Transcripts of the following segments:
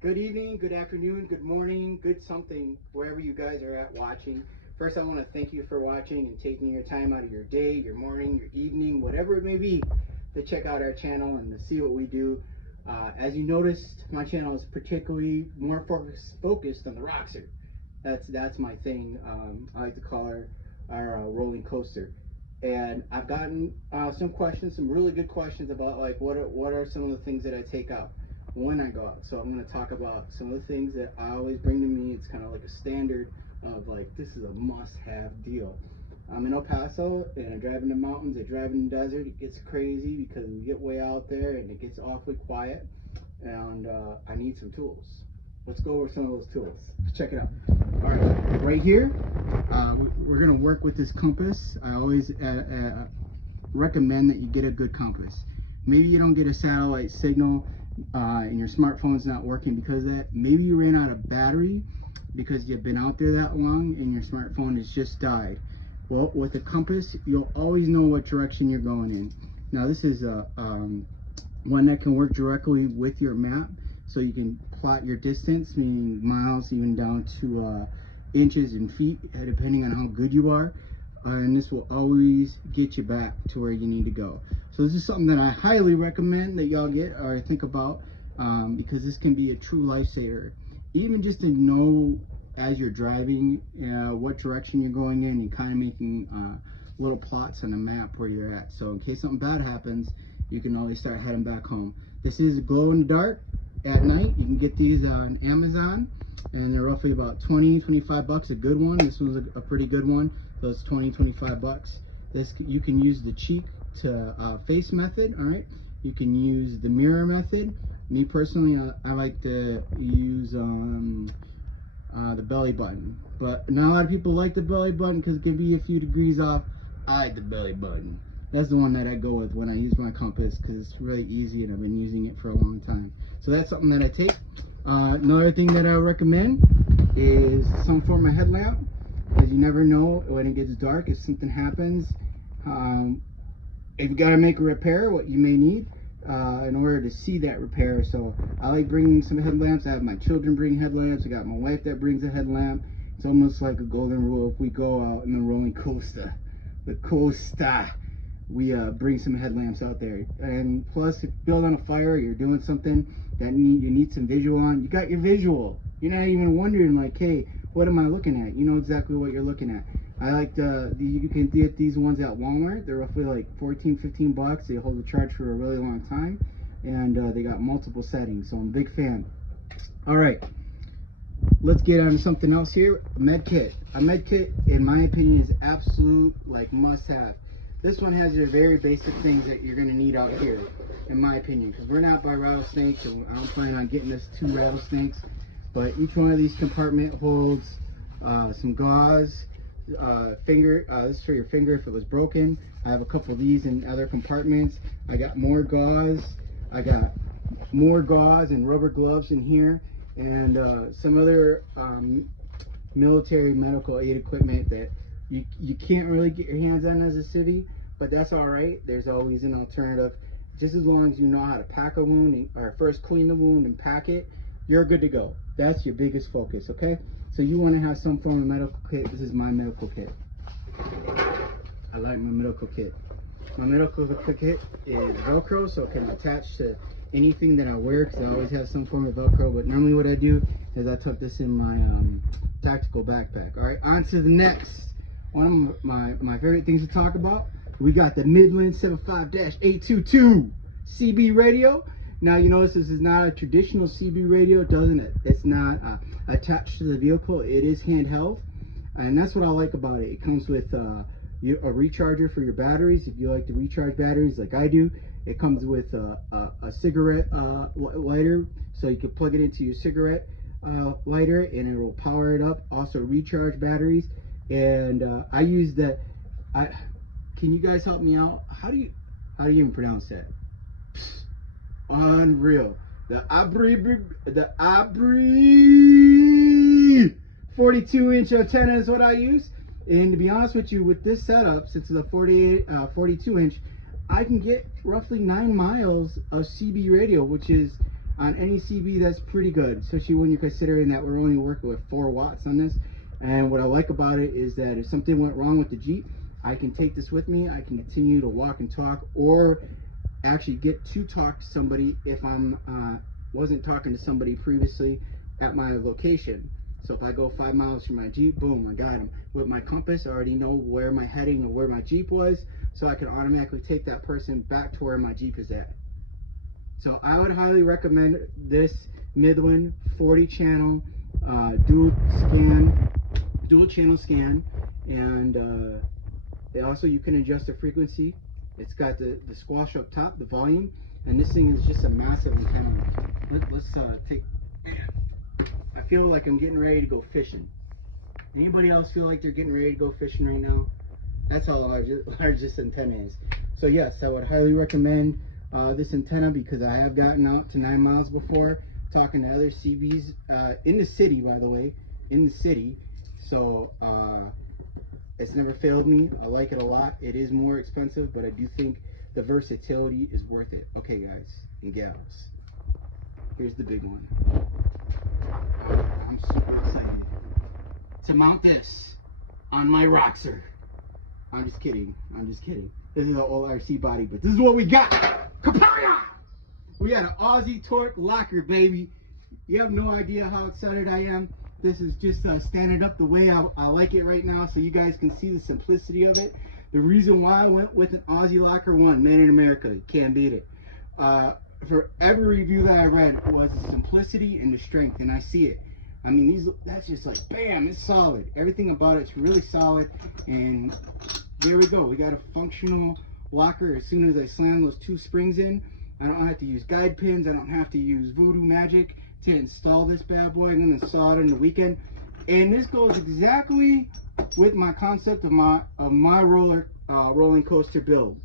Good evening, good afternoon, good morning, good something, wherever you guys are at watching. First, I want to thank you for watching and taking your time out of your day, your morning, your evening, whatever it may be, to check out our channel and to see what we do. As you noticed, my channel is particularly more focused on the Roxor. That's my thing. I like to call our rolling coaster. And I've gotten some questions, some really good questions about like what are some of the things that I take out when I go out. So I'm going to talk about some of the things that I always bring to me. It's kind of like a standard of like, this is a must-have deal. I'm in El Paso and I drive in the mountains, I drive in the desert. It gets crazy because we get way out there and it gets awfully quiet, and I need some tools. Let's go over some of those tools. Let's check it out. All right, right here, we're going to work with this compass. I always recommend that you get a good compass. Maybe you don't get a satellite signal and your smartphone's not working because of that. Maybe you ran out of battery because you've been out there that long and your smartphone has just died. Well, with a compass, you'll always know what direction you're going in. Now, this is one that can work directly with your map, so you can plot your distance, meaning miles, even down to inches and feet, depending on how good you are. And this will always get you back to where you need to go. So this is something that I highly recommend that y'all get or think about, because this can be a true lifesaver. Even just to know as you're driving what direction you're going in, and kind of making little plots on the map where you're at. So in case something bad happens, you can always start heading back home. This is glow in the dark at night. You can get these on Amazon, and they're roughly about 20-25 bucks a good one. This one's a pretty good one, so it's 20-25 bucks. This, you can use the cheek to face method. All right, you can use the mirror method. Me personally, I like to use the belly button, but not a lot of people like the belly button because it can be a few degrees off. I like the belly button. That's the one that I go with when I use my compass because it's really easy and I've been using it for a long time. So that's something that I take. Another thing that I recommend is some form of headlamp, because you never know when it gets dark if something happens. If you got to make a repair, what you may need in order to see that repair. So I like bringing some headlamps. I have my children bring headlamps. I got my wife that brings a headlamp. It's almost like a golden rule. If we go out in the rolling coaster, we bring some headlamps out there. And plus, if you build on a fire, you're doing something that you need some visual on, you got your visual. You're not even wondering like, hey, what am I looking at? You know exactly what you're looking at. I like you can get these ones at Walmart. They're roughly like 14-15 bucks. They hold the charge for a really long time, and they got multiple settings, so I'm a big fan. All right, let's get on to something else here. A med kit. A med kit, in my opinion, is absolute like must-have. This one has your very basic things that you're gonna need out here, in my opinion, because we're not by rattlesnakes, and I don't plan on getting us 2 rattlesnakes. But each one of these compartment holds some gauze, this is for your finger if it was broken. I have a couple of these in other compartments. I got more gauze. I got more gauze and rubber gloves in here, and some other military medical aid equipment that you can't really get your hands on as a civvy, but that's all right. There's always an alternative. Just as long as you know how to pack a wound, or first clean the wound and pack it, you're good to go. That's your biggest focus, okay? So you want to have some form of medical kit. This is my medical kit. I like my medical kit. My medical kit is Velcro, so it can attach to anything that I wear, because I always have some form of Velcro. But normally what I do is I tuck this in my tactical backpack. All right, on to the next. One of my favorite things to talk about. We got the Midland 75-822 CB radio. Now you notice this is not a traditional CB radio, doesn't it? It's not attached to the vehicle. It is handheld, and that's what I like about it. It comes with a recharger for your batteries if you like to recharge batteries like I do. It comes with a cigarette lighter, so you can plug it into your cigarette lighter and it will power it up. Also recharge batteries, and I use the. Can you guys help me out? How do you even pronounce that? Unreal. The Abri 42-inch antenna is what I use. And to be honest with you, with this setup, since it's a 42-inch, I can get roughly 9 miles of CB radio, which is on any CB, that's pretty good, especially when you're considering that we're only working with 4 watts on this. And what I like about it is that if something went wrong with the Jeep, I can take this with me. I can continue to walk and talk, or actually get to talk to somebody if I'm wasn't talking to somebody previously at my location. So if I go 5 miles from my Jeep, boom, I got him. With my compass, I already know where my heading or where my Jeep was, so I can automatically take that person back to where my Jeep is at. So I would highly recommend this Midland 40 channel dual channel scan, and also you can adjust the frequency. It's got the squash up top, the volume, and this thing is just a massive antenna. Let's take. I feel like I'm getting ready to go fishing. Anybody else feel like they're getting ready to go fishing right now? That's how large this antenna is. So yes, I would highly recommend this antenna, because I have gotten out to 9 miles before talking to other CBs in the city, by the way, in the city. So it's never failed me. I like it a lot. It is more expensive, but I do think the versatility is worth it. Okay, guys and gals, here's the big one. I'm super excited to mount this on my Roxor. I'm just kidding. This is an old RC body, but this is what we got. Kapaya! We got an Aussie torque locker, baby. You have no idea how excited I am. This is just standing up the way I like it right now, so you guys can see the simplicity of it. The reason why I went with an Aussie locker, one, made in America. You can't beat it. For every review that I read was the simplicity and the strength, and I see it. I mean, that's just like, bam, it's solid. Everything about it's really solid, and there we go. We got a functional locker. As soon as I slam those 2 springs in, I don't have to use guide pins. I don't have to use voodoo magic to install this bad boy. I'm going to install it in the weekend. And this goes exactly with my concept of my rolling coaster build.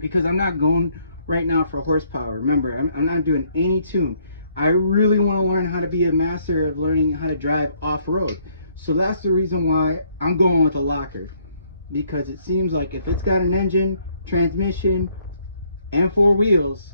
Because I'm not going right now for horsepower. Remember, I'm not doing any tune. I really want to learn how to be a master of learning how to drive off-road. So that's the reason why I'm going with a locker. Because it seems like if it's got an engine, transmission, and 4 wheels,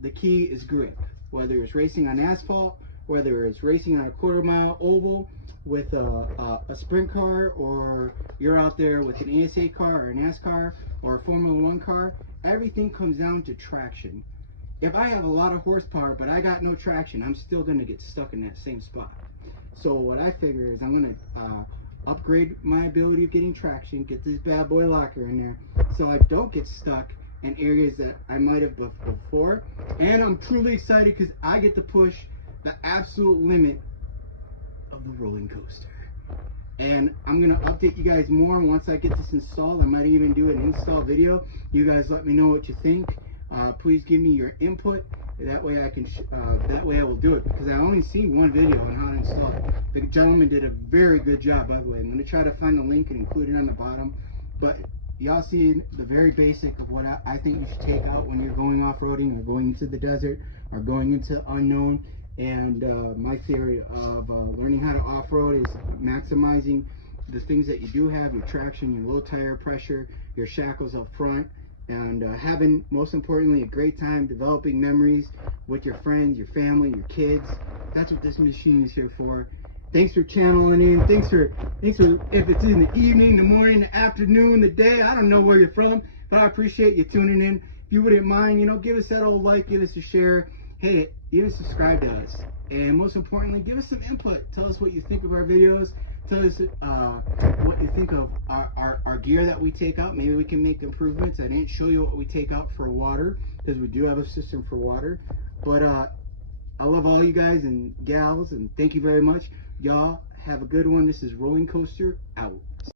the key is grip. Whether it's racing on asphalt, whether it's racing on a 1/4 mile oval with a sprint car, or you're out there with an ASA car or a NASCAR or a Formula 1 car, everything comes down to traction. If I have a lot of horsepower but I got no traction, I'm still going to get stuck in that same spot. So what I figure is I'm going to upgrade my ability of getting traction, get this bad boy locker in there so I don't get stuck in areas that I might have before. And I'm truly excited because I get to push the absolute limit of the rolling coaster. And I'm going to update you guys more once I get this installed. I might even do an install video. You guys let me know what you think. Please give me your input. That way I can, that way I will do it, because I only seen one video on how to install it. The gentleman did a very good job, by the way. I'm going to try to find the link and include it on the bottom. But y'all see the very basic of what I think you should take out when you're going off-roading or going into the desert or going into unknown. And my theory of learning how to off-road is maximizing the things that you do have, your traction, your low tire pressure, your shackles up front, and having, most importantly, a great time developing memories with your friends, your family, your kids. That's what this machine is here for. Thanks for channeling in. Thanks for if it's in the evening, the morning, the afternoon, the day. I don't know where you're from, but I appreciate you tuning in. If you wouldn't mind, give us that old like, give us a share. Hey, even subscribe to us. And most importantly, give us some input. Tell us what you think of our videos. Tell us what you think of our gear that we take out. Maybe we can make improvements. I didn't show you what we take out for water, because we do have a system for water. But I love all you guys and gals, and thank you very much. Y'all have a good one. This is Rolling Coaster out.